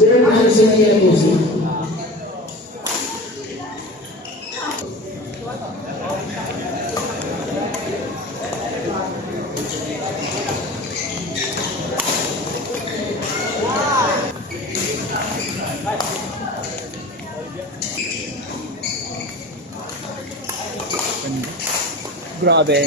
Sino naman sila yung music? Grabe.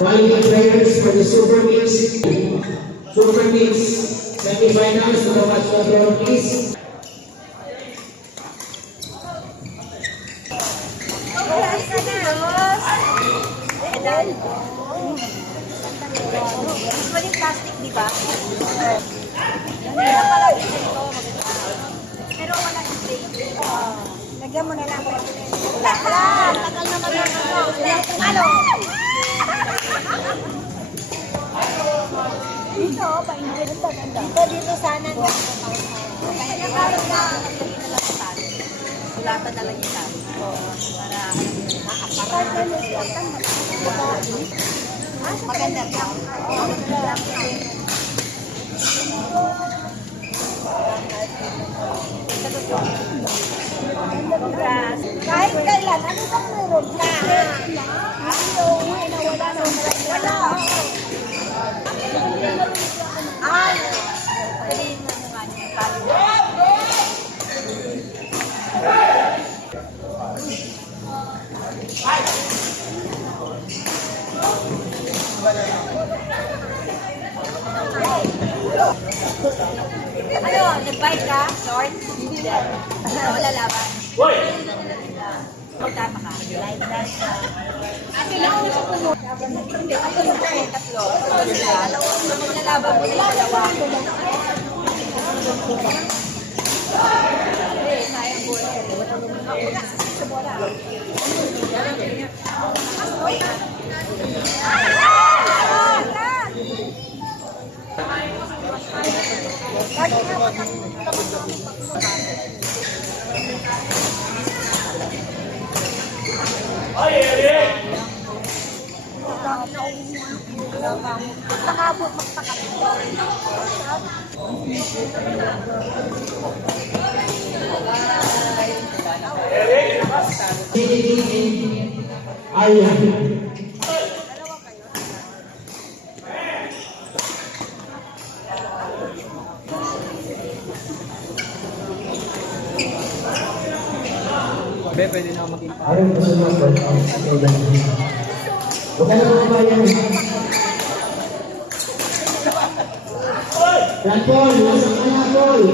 Quality players for the Super Mix. Super Mix semifinals to the match control, please. Maling plastic, di ba? Kaya pala ito maganda. Pero wala spray. Lagyan mo na lang. Tagal naman ang ano. Dito, pa-inject. Dito sana. Kaya parang sulatan na lang yung tayo. Para maganda ka. Kahit kailan, ano bang meron ka? Ano, wala na. Wala. Ay, sabihin mo nga niya. Ano, nag-buy ka? Short? Ano, wala laban? Hoy! Magtama ka. Live dance ka. Kailangan mo sa puno. Ako na kayo, tatlo. Maglalaban mo na dalawa. Sayang bola. Ako na, sa bola. Nakabot magpakapit. Ayan. Pwede na maging Ayaw ko sa mga workout. Huwag ka na mga bayan. Yan, Paul. Nasaan ka na, Paul?